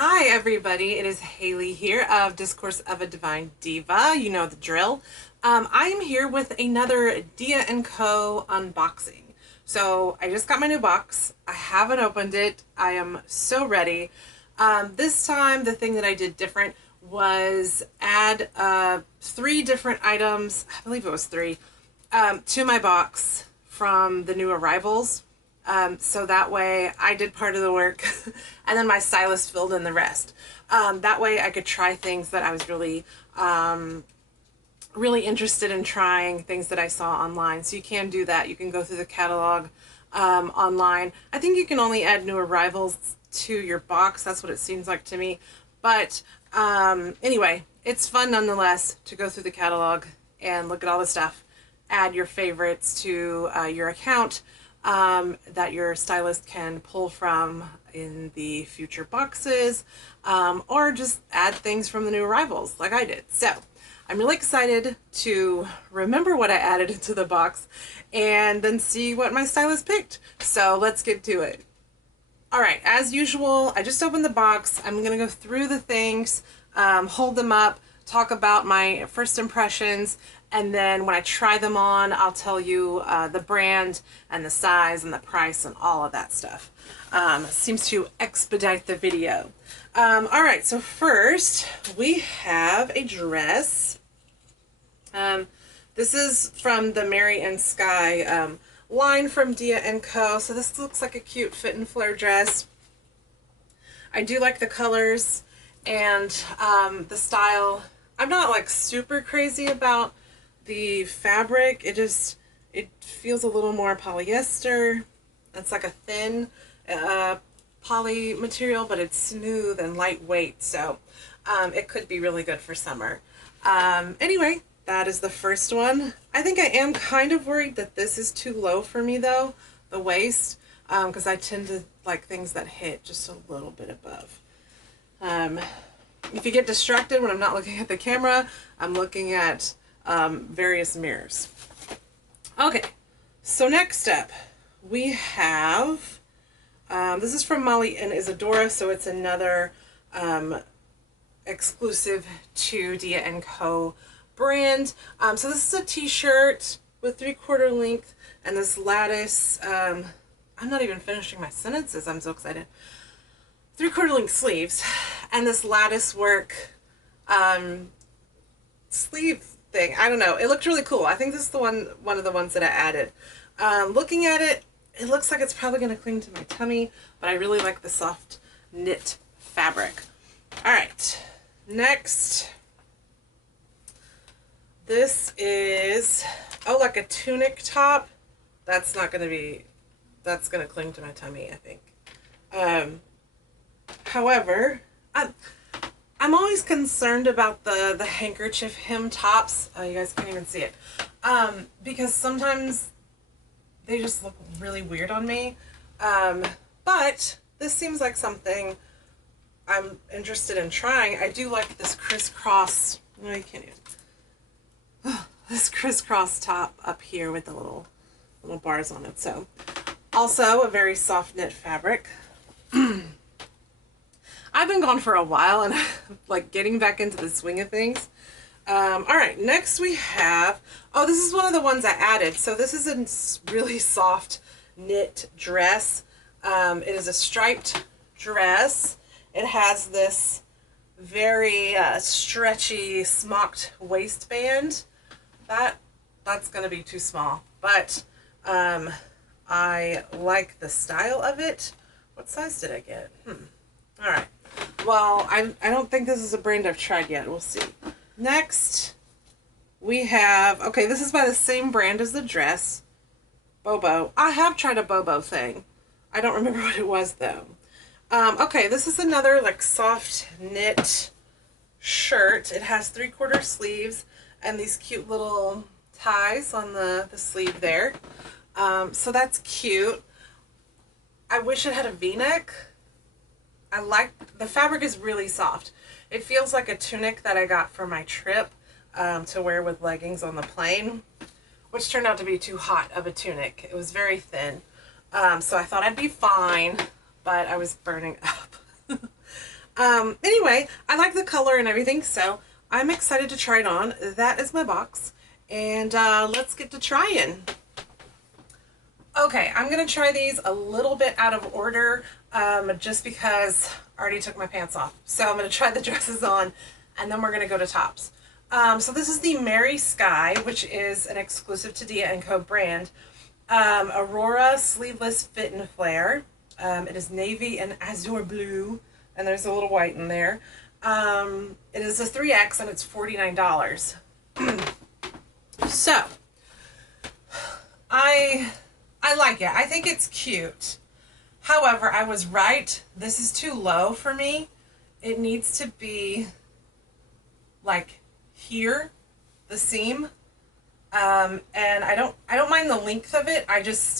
Hi everybody, it is Haley here of Discourse of a Divine Diva. You know the drill. I am here with another Dia & Co. unboxing. So I just got my new box. I haven't opened it. I am so ready. This time the thing that I did different was add 3 different items, I believe it was 3, to my box from the new arrivals. So that way I did part of the work and then my stylist filled in the rest. That way I could try things that I was really, really interested in trying, things that I saw online. So you can do that. You can go through the catalog online. I think you can only add new arrivals to your box. That's what it seems like to me. But anyway, it's fun nonetheless to go through the catalog and look at all the stuff. Add your favorites to your account. That your stylist can pull from in the future boxes, or just add things from the new arrivals like I did. So I'm really excited to remember what I added into the box and then see what my stylist picked. So let's get to it. All right, as usual, I just opened the box. I'm gonna go through the things, hold them up, talk about my first impressions, and then when I try them on, I'll tell you the brand and the size and the price and all of that stuff. Seems to expedite the video. All right, so first we have a dress. This is from the Meri and Skye line from Dia & Co. So this looks like a cute fit and flare dress. I do like the colors and the style. I'm not like super crazy about the fabric. It feels a little more polyester. It's like a thin poly material, but it's smooth and lightweight, so it could be really good for summer. Anyway, that is the first one. I think I am kind of worried that this is too low for me though, the waist, because I tend to like things that hit just a little bit above. If you get distracted when I'm not looking at the camera, I'm looking at various mirrors. Okay, so next up we have, this is from Molly and Isadora, so it's another exclusive to Dia & Co. brand. So this is a t-shirt with 3/4 length and this lattice, I'm not even finishing my sentences, I'm so excited. 3/4 length sleeves and this lattice work sleeve thing. I don't know. It looked really cool. I think this is the one of the ones that I added. Looking at it, it looks like it's probably going to cling to my tummy, but I really like the soft knit fabric. All right. Next, this is, oh, like a tunic top. That's not going to be, that's going to cling to my tummy, I think. However, I'm always concerned about the handkerchief hem tops. You guys can't even see it. Because sometimes they just look really weird on me. But this seems like something I'm interested in trying. I do like this crisscross, no, you can't even. This crisscross top up here with the little bars on it. So also a very soft knit fabric. I've been gone for a while and like getting back into the swing of things. All right, next we have, oh, this is one of the ones I added. So this is a really soft knit dress. It is a striped dress. It has this very stretchy smocked waistband. That's gonna be too small, but I like the style of it. What size did I get? All right. Well, I don't think this is a brand I've tried yet. We'll see. Next, we have, okay, this is by the same brand as the dress, Bobo. I have tried a Bobo thing. I don't remember what it was, though. Okay, this is another, like, soft knit shirt. It has 3/4 sleeves and these cute little ties on the sleeve there. So that's cute. I wish it had a V-neck. I like, the fabric is really soft. It feels like a tunic that I got for my trip to wear with leggings on the plane, which turned out to be too hot of a tunic. It was very thin. So I thought I'd be fine, but I was burning up. Anyway, I like the color and everything, so I'm excited to try it on. That is my box, and let's get to trying. Okay, I'm going to try these a little bit out of order, just because I already took my pants off. So I'm going to try the dresses on, and then we're going to go to tops. So this is the Meri Skye, which is an exclusive to Dia & Co brand. Aurora Sleeveless Fit and Flare. It is navy and azure blue, and there's a little white in there. It is a 3X, and it's $49. So, I like it. I think it's cute. However, I was right. This is too low for me. It needs to be like here, the seam. And I don't mind the length of it.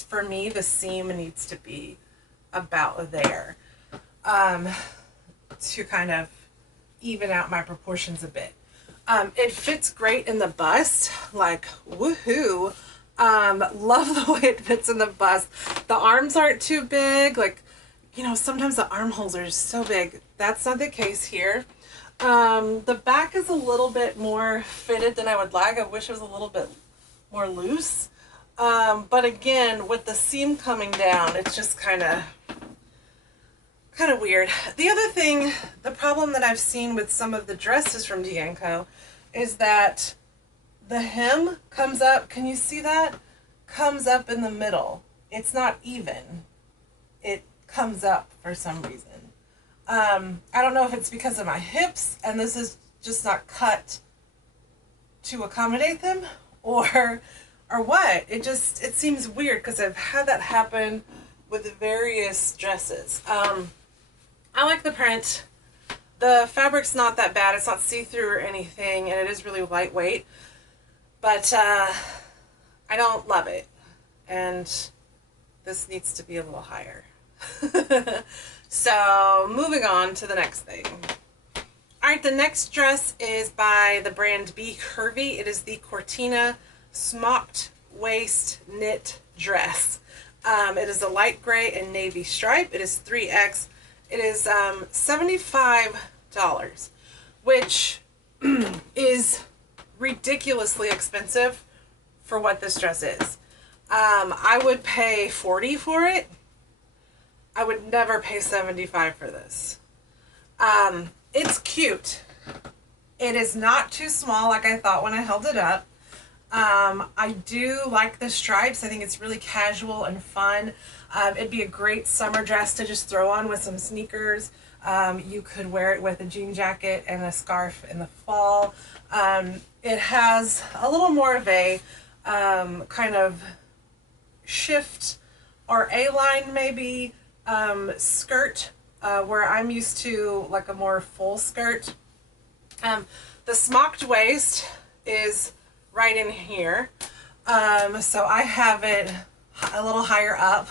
For me, the seam needs to be about there. To kind of even out my proportions a bit. It fits great in the bust, like woohoo. Love the way it fits in the bust. The arms aren't too big. Like, you know, sometimes the armholes are so big. That's not the case here. The back is a little bit more fitted than I would like. I wish it was a little bit more loose. But again, with the seam coming down, it's just kind of weird. The other thing, the problem that I've seen with some of the dresses from Dia & Co is that the hem comes up. Can you see that? Comes up in the middle. It's not even. It comes up for some reason. I don't know if it's because of my hips and this is just not cut to accommodate them, or what. It seems weird because I've had that happen with various dresses. I like the print. The fabric's not that bad. It's not see-through or anything, and it is really lightweight. But I don't love it. And this needs to be a little higher. So moving on to the next thing. Alright, the next dress is by the brand Be Curvy. It is the Cortina Smocked Waist Knit Dress. It is a light gray and navy stripe. It is 3X. It is $75, which is ridiculously expensive for what this dress is. I would pay $40 for it. I would never pay $75 for this. It's cute. It is not too small like I thought when I held it up. I do like the stripes. I think it's really casual and fun. It'd be a great summer dress to just throw on with some sneakers. You could wear it with a jean jacket and a scarf in the fall. It has a little more of a kind of shift or A-line maybe skirt, where I'm used to like a more full skirt. The smocked waist is right in here. So I have it a little higher up,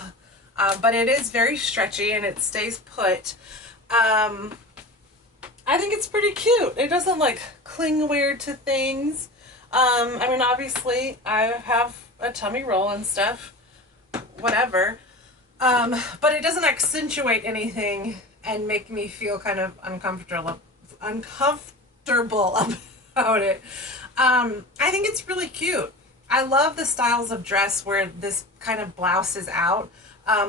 but it is very stretchy and it stays put. I think it's pretty cute. It doesn't like cling weird to things. I mean, obviously I have a tummy roll and stuff, whatever. But it doesn't accentuate anything and make me feel kind of uncomfortable about it. I think it's really cute. I love the styles of dress where this kind of blouses out.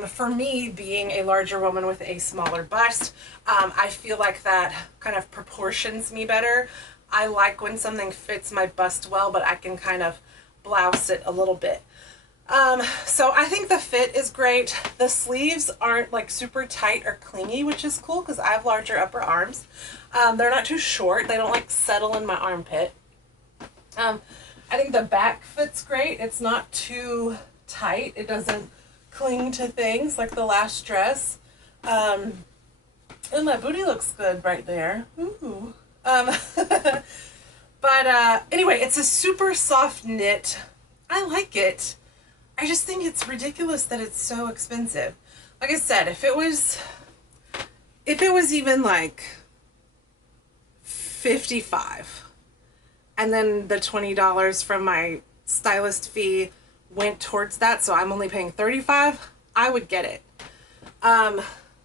For me, being a larger woman with a smaller bust, I feel like that kind of proportions me better. I like when something fits my bust well, but I can kind of blouse it a little bit. So I think the fit is great. The sleeves aren't like super tight or clingy, which is cool because I have larger upper arms. They're not too short. They don't like settle in my armpit. I think the back fits great. It's not too tight. It doesn't cling to things like the last dress. And my booty looks good right there. Ooh. But anyway, it's a super soft knit. I like it. I just think it's ridiculous that it's so expensive. Like I said, if it was even like $55 and then the $20 from my stylist fee went towards that, so I'm only paying $35, I would get it.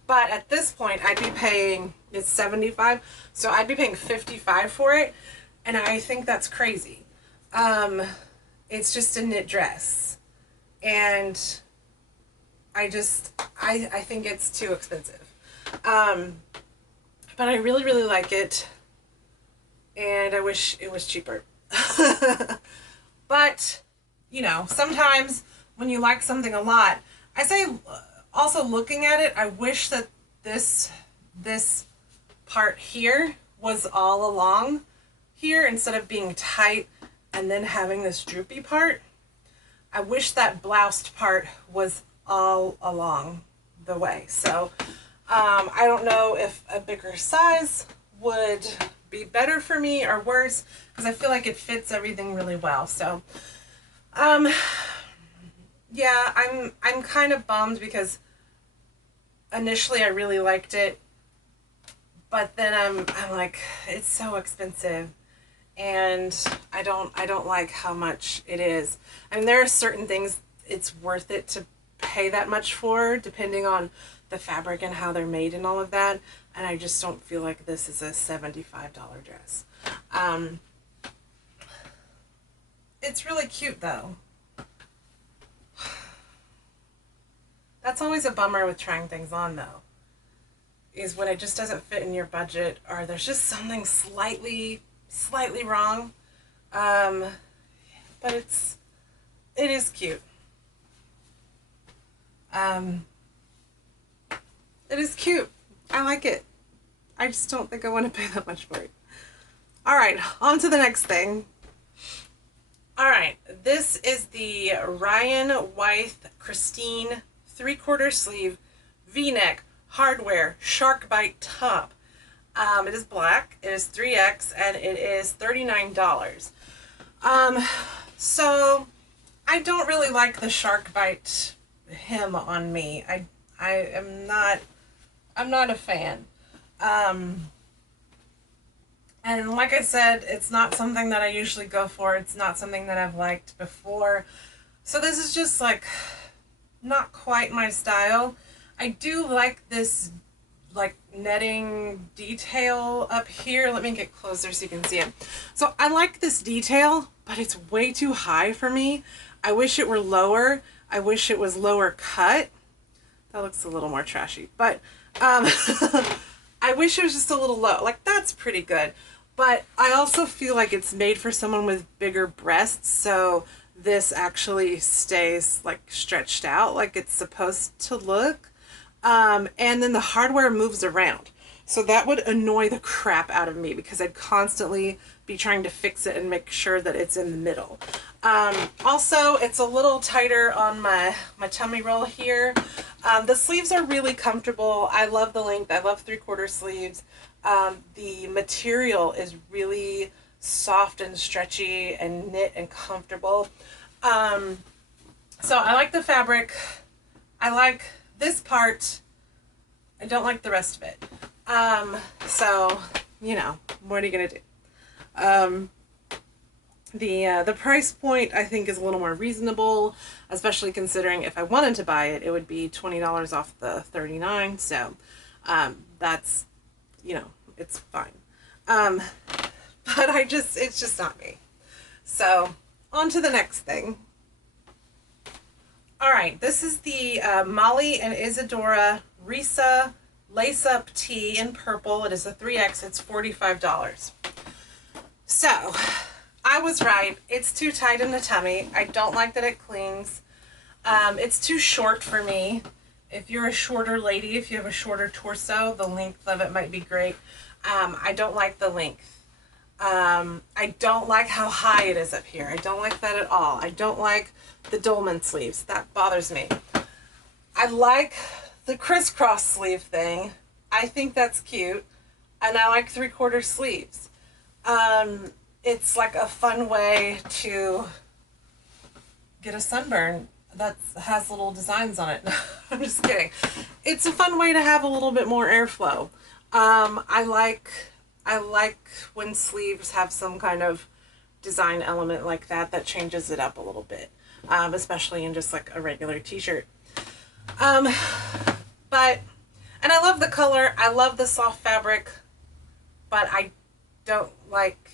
But at this point, I'd be paying, it's 75, so I'd be paying 55 for it, and I think that's crazy. It's just a knit dress, and I think it's too expensive. But I really, really like it, and I wish it was cheaper. But, you know, sometimes when you like something a lot, I say, also looking at it, I wish that this part here was all along here instead of being tight and then having this droopy part. I wish that bloused part was all along the way. So I don't know if a bigger size would be better for me or worse, because I feel like it fits everything really well. So yeah, I'm kind of bummed because initially I really liked it, but then I'm like, it's so expensive, and I don't like how much it is. I mean, there are certain things it's worth it to pay that much for, depending on the fabric and how they're made and all of that, and I just don't feel like this is a $75 dress. It's really cute though. That's always a bummer with trying things on though, is when it just doesn't fit in your budget, or there's just something slightly wrong. But it is cute. It is cute. I like it. I just don't think I want to pay that much for it. All right, on to the next thing. All right, this is the Wythe Christine 3/4 sleeve V-neck hardware Sharkbite top. It is black, it is 3X, and it is $39. So I don't really like the Sharkbite hem on me. I'm not a fan. And like I said, it's not something that I usually go for. It's not something that I've liked before. So this is just like not quite my style. I do like this like netting detail up here. Let me get closer so you can see it. So I like this detail, but it's way too high for me. I wish it were lower. I wish it was lower cut. That looks a little more trashy, but I wish it was just a little low. Like, that's pretty good. But I also feel like it's made for someone with bigger breasts, so this actually stays like stretched out like it's supposed to look. And then the hardware moves around. So that would annoy the crap out of me because I'd constantly be trying to fix it and make sure that it's in the middle. Also, it's a little tighter on my tummy roll here. The sleeves are really comfortable. I love the length. I love 3/4 sleeves. The material is really soft and stretchy and knit and comfortable. So I like the fabric. I like this part. I don't like the rest of it. So, you know, what are you gonna do? The price point I think is a little more reasonable, especially considering if I wanted to buy it, it would be $20 off the $39. So that's, you know, it's fine. But it's just not me. So on to the next thing. All right, this is the Molly and Isadora Risa lace-up tee in purple. It is a 3X. It's $45. So I was right. It's too tight in the tummy. I don't like that it clings. It's too short for me. If you're a shorter lady, if you have a shorter torso, the length of it might be great. I don't like the length. I don't like how high it is up here. I don't like that at all. I don't like the dolman sleeves. That bothers me. I like the crisscross sleeve thing. I think that's cute. And I like 3/4 sleeves. It's like a fun way to get a sunburn that has little designs on it. I'm just kidding. It's a fun way to have a little bit more airflow. I like when sleeves have some kind of design element like that that changes it up a little bit, especially in just like a regular t-shirt. And And I love the color. I love the soft fabric, but I don't like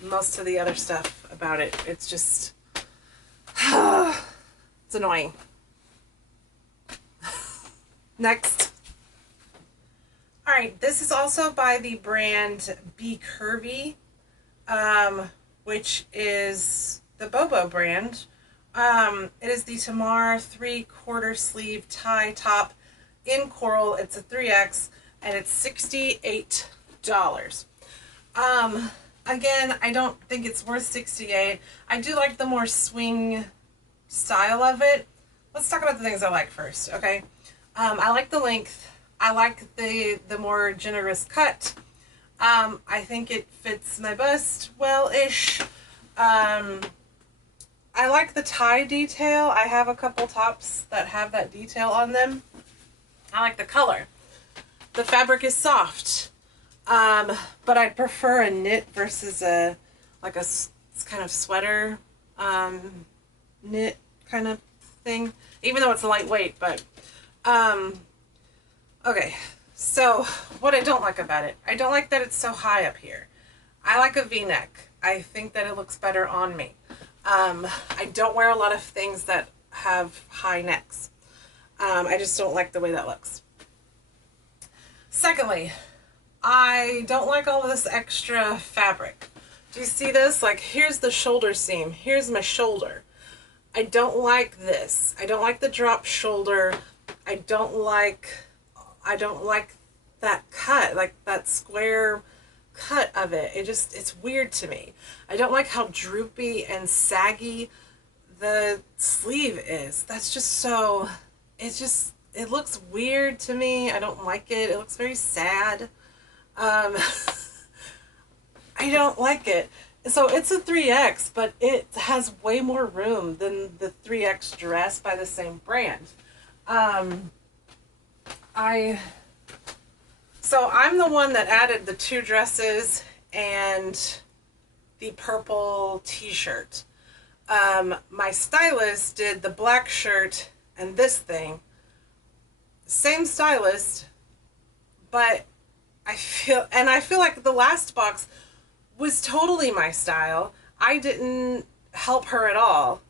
most of the other stuff about it. It's just, it's annoying. Next. All right, this is also by the brand Be Curvy, which is the Bobo brand. It is the Tomorr 3/4 sleeve tie top in coral. It's a 3X and it's $68. Again, I don't think it's worth $68. I do like the more swing style of it. Let's talk about the things I like first, okay? I like the length. I like the more generous cut. I think it fits my bust well-ish. I like the tie detail. I have a couple tops that have that detail on them. I like the color. The fabric is soft. But I'd prefer a knit versus a kind of sweater knit kind of thing, even though it's lightweight. But okay, so what I don't like about it, I don't like that it's so high up here. I like a V-neck. I think that it looks better on me. I don't wear a lot of things that have high necks. I just don't like the way that looks. Secondly, I don't like all of this extra fabric. Do you see this? Like, here's the shoulder seam. Here's my shoulder. I don't like this. I don't like the drop shoulder. I don't like that cut, like that square cut of it. It's weird to me. I don't like how droopy and saggy the sleeve is. That's just so, it looks weird to me. I don't like it. It looks very sad. I don't like it. So it's a 3X, but it has way more room than the 3X dress by the same brand. So I'm the one that added the 2 dresses and the purple t-shirt. My stylist did the black shirt and this thing. Same stylist, but I feel like the last box was totally my style. I didn't help her at all.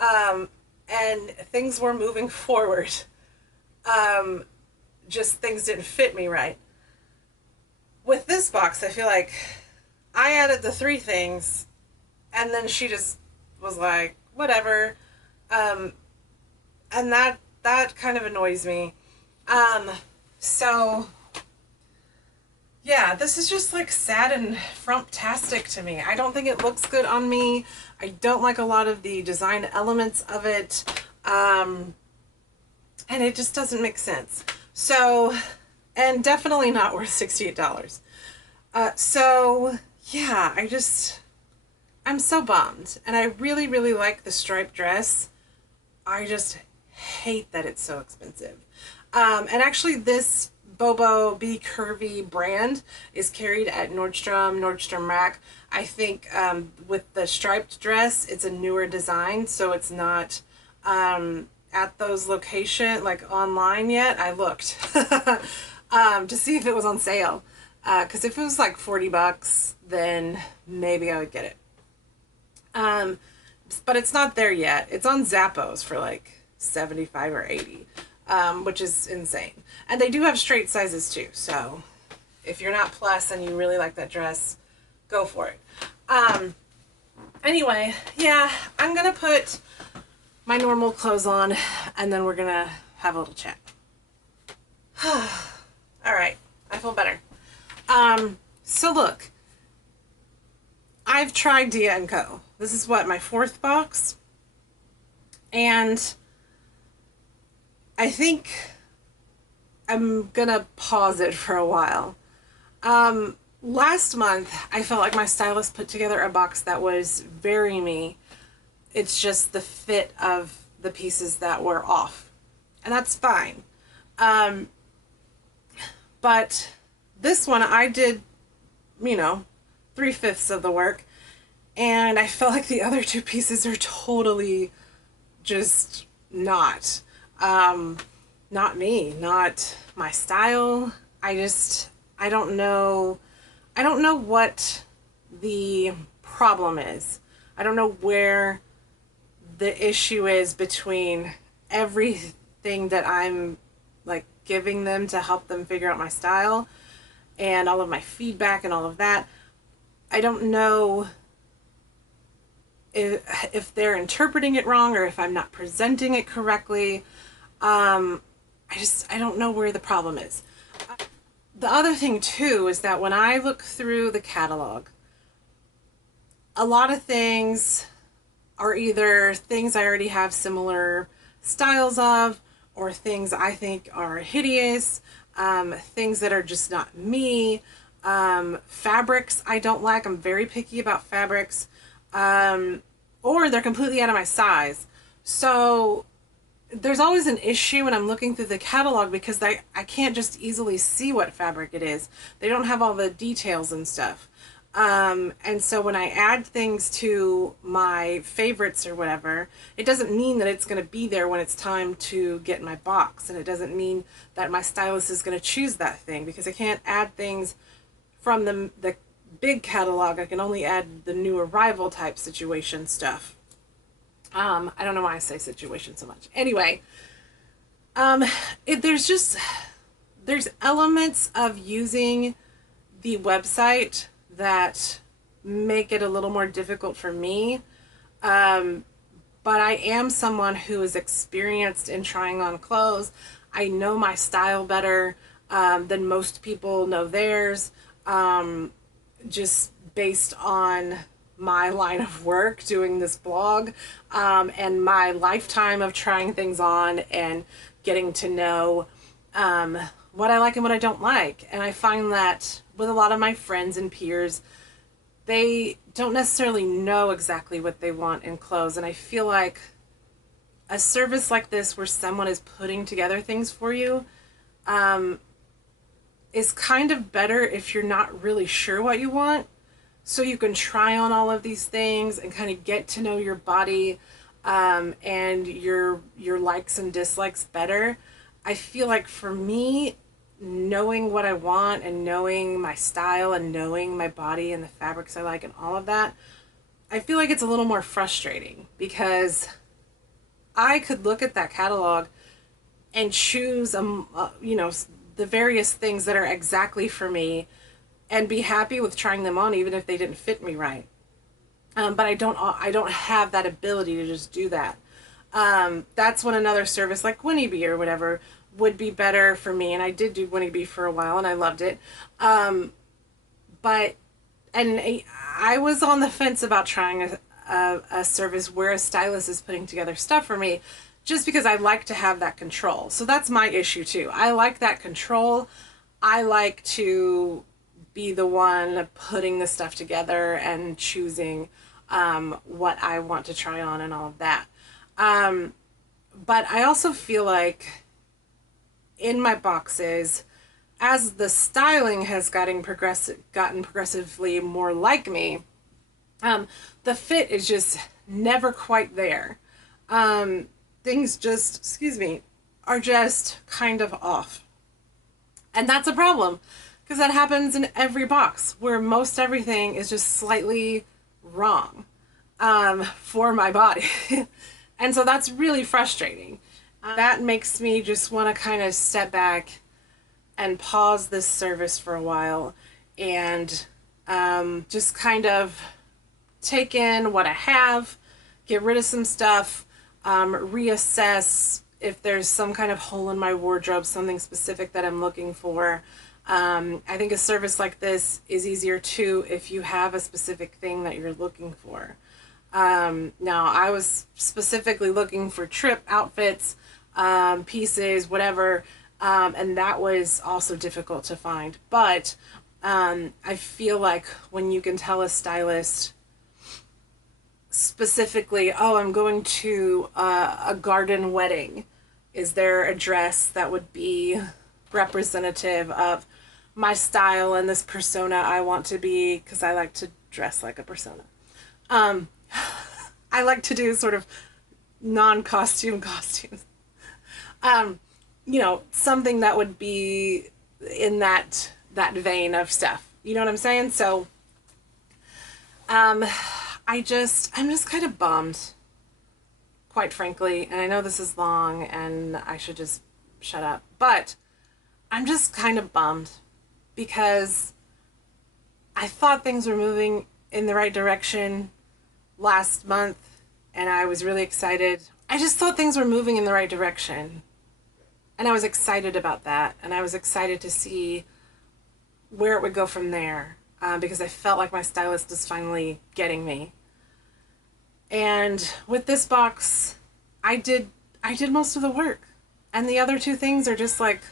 And things were moving forward. Just things didn't fit me right. With this box, I feel like I added the 3 things and then she just was like, whatever. And that kind of annoys me. So yeah, this is just like sad and frumptastic to me. I don't think it looks good on me. I don't like a lot of the design elements of it. And it just doesn't make sense. So, and definitely not worth $68. So yeah, I'm so bummed. And I really, really like the striped dress. I just hate that it's so expensive. And actually this Bobo Be Curvy brand is carried at Nordstrom Rack. I think with the striped dress, it's a newer design, so it's not at those locations, like online yet. I looked to see if it was on sale. Because if it was like $40, then maybe I would get it. But it's not there yet. It's on Zappos for like 75 or 80. Which is insane. And they do have straight sizes too, so if you're not plus and you really like that dress, go for it. Anyway, yeah, I'm gonna put my normal clothes on and then we're gonna have a little chat. Alright, I feel better. So look, I've tried Dia & Co. This is what, my 4th box? And I think I'm gonna pause it for a while. Last month, I felt like my stylist put together a box that was very me. It's just the fit of the pieces that were off. And that's fine. But this one, I did, 3/5 of the work. And I felt like the other 2 pieces are totally just not. not me, not my style. I don't know. I don't know what the problem is. I don't know where the issue is between everything that I'm like giving them to help them figure out my style and all of my feedback and all of that. I don't know if they're interpreting it wrong or if I'm not presenting it correctly. I don't know where the problem is. The other thing too is that when I look through the catalog, a lot of things are either things I already have similar styles of, or things I think are hideous, things that are just not me, fabrics I don't like. I'm very picky about fabrics, or they're completely out of my size. So there's always an issue when I'm looking through the catalog because I can't just easily see what fabric it is. They don't have all the details and stuff. And so when I add things to my favorites or whatever, it doesn't mean that it's going to be there when it's time to get in my box. And it doesn't mean that my stylist is going to choose that thing because I can't add things from the big catalog. I can only add the new arrival type situation stuff. I don't know why I say situation so much. Anyway, there's elements of using the website that make it a little more difficult for me. But I am someone who is experienced in trying on clothes. I know my style better than most people know theirs, just based on my line of work doing this blog, and my lifetime of trying things on and getting to know what I like and what I don't like. And I find that with a lot of my friends and peers, they don't necessarily know exactly what they want in clothes. And I feel like a service like this where someone is putting together things for you is kind of better if you're not really sure what you want. So you can try on all of these things and kind of get to know your body and your likes and dislikes better. I feel like for me, knowing what I want and knowing my style and knowing my body and the fabrics I like and all of that, I feel like it's a little more frustrating because I could look at that catalog and choose, the various things that are exactly for me and be happy with trying them on even if they didn't fit me right. But I don't have that ability to just do that. That's when another service like Winnie Bee or whatever would be better for me. And I did do Winnie Bee for a while and I loved it. But I was on the fence about trying a service where a stylist is putting together stuff for me just because I like to have that control. So that's my issue too. I like that control. I like to be the one putting the stuff together and choosing what I want to try on and all of that. But I also feel like in my boxes, as the styling has gotten progressively more like me, the fit is just never quite there. Things just, are just kind of off. And that's a problem. Because that happens in every box where most everything is just slightly wrong for my body. And so that's really frustrating. That makes me just want to kind of step back and pause this service for a while and just kind of take in what I have, get rid of some stuff, reassess if there's some kind of hole in my wardrobe, something specific that I'm looking for. I think a service like this is easier too if you have a specific thing that you're looking for. Now, I was specifically looking for trip outfits, pieces, whatever, and that was also difficult to find. But I feel like when you can tell a stylist specifically, oh, I'm going to a garden wedding, is there a dress that would be representative of my style and this persona I want to be, because I like to dress like a persona. I like to do sort of non-costume costumes. you know, something that would be in that vein of stuff. You know what I'm saying? So, I'm just kind of bummed, quite frankly. And I know this is long and I should just shut up, but I'm just kind of bummed because I thought things were moving in the right direction last month and I was really excited. I just thought things were moving in the right direction. And I was excited about that. And I was excited to see where it would go from there. Because I felt like my stylist was finally getting me. And with this box, I did most of the work. And the other two things are just like,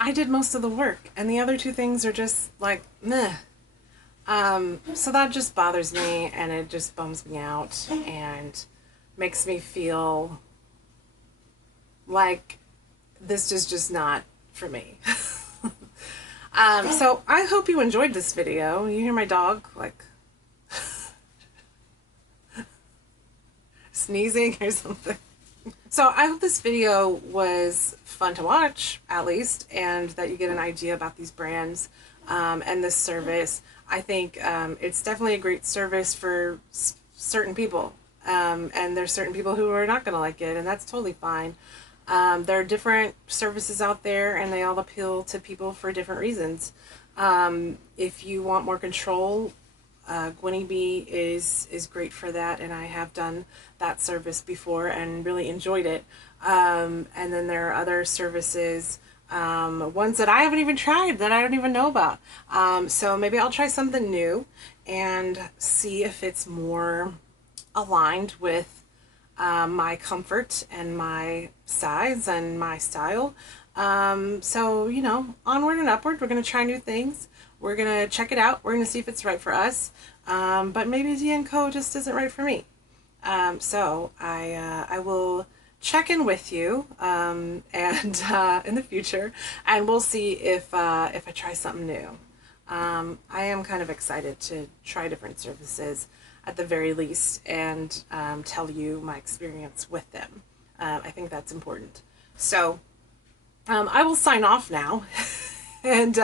I did most of the work. And the other two things are just like, meh. So that just bothers me and it just bums me out and makes me feel like this is just not for me. So I hope you enjoyed this video. You hear my dog like sneezing or something. So I hope this video was fun to watch, at least, and that you get an idea about these brands and this service. I think it's definitely a great service for certain people. And there's certain people who are not going to like it, and that's totally fine. There are different services out there, and they all appeal to people for different reasons. If you want more control, Gwynnie Bee is great for that, and I have done that service before and really enjoyed it. And then there are other services, ones that I haven't even tried, that I don't even know about. So maybe I'll try something new and see if it's more aligned with my comfort and my size and my style. So, you know, onward and upward. We're going to try new things. We're going to check it out. We're going to see if it's right for us. But maybe D & Co just isn't right for me. So I will check in with you and in the future, and we'll see if I try something new. I am kind of excited to try different services at the very least and tell you my experience with them. I think that's important. So I will sign off now and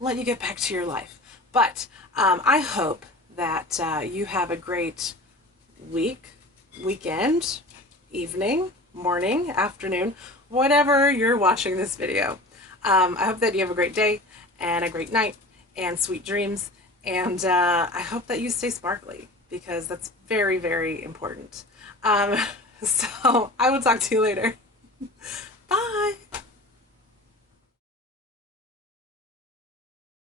let you get back to your life. But I hope that you have a great week, weekend, evening, morning, afternoon, whatever you're watching this video. I hope that you have a great day and a great night and sweet dreams. And I hope that you stay sparkly, because that's very, very important. So I will talk to you later. Bye.